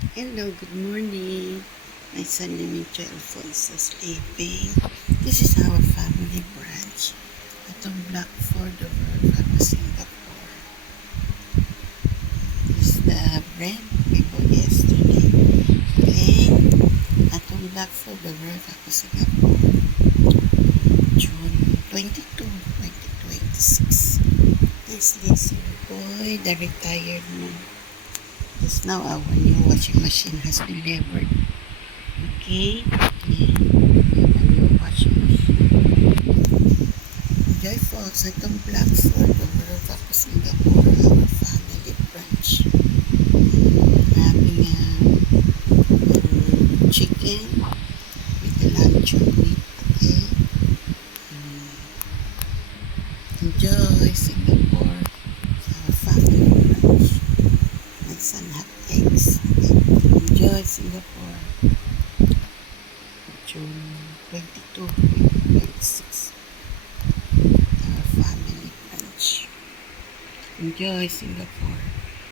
Hello, good morning. My son Dimitri Alfonso sleeping. This is our family branch. Atong Blackford over at Singapore. This is the bread we bought yesterday. Okay. Atong Blackford over at Singapore. June 22, 2026. This is your boy, the retired man. Just now, our new washing machine has been delivered. Okay? Yan. Yan ang new washing machine. Enjoy folks. Itong Blackford over ako Singapore, our family branch. Having chicken with the luncheon meat. Okay? Enjoy Singapore, our family branch. My son had eggs. Enjoy Singapore. June 22, 2026. Our family branch. Enjoy Singapore.